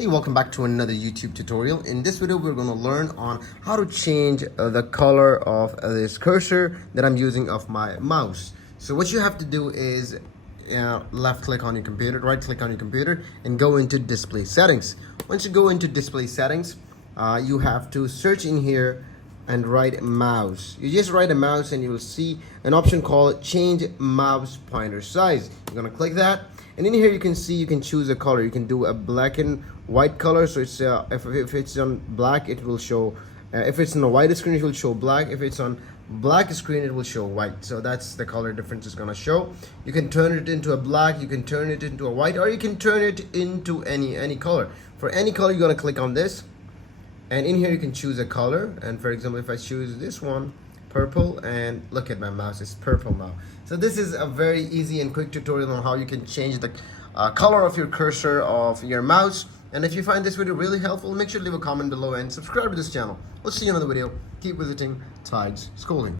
Hey, welcome back to another YouTube tutorial. In this video, we're going to learn on how to change the color of this cursor that I'm using of my mouse. So what you have to do is left click on your computer, right click on your computer and go into display settings. Once you go into display settings, you have to search in here and write mouse. You just write a mouse and you will see an option called change mouse pointer size. You're gonna click that, and in here you can see you can choose a color. You can do a black and white color, so it's if it's on black it will show, if it's on a white screen it will show black, if it's on black screen it will show white. So that's the color difference is gonna show. You can turn it into a black, you can turn it into a white, or you can turn it into any color. For any color you're gonna click on this, and in here you can choose a color. And for example, if I choose this one, purple, and look at my mouse, it's purple now. So this is a very easy and quick tutorial on how you can change the color of your cursor of your mouse. And if you find this video really helpful, make sure to leave a comment below and subscribe to this channel. We'll see you in another video. Keep visiting Tides Schooling.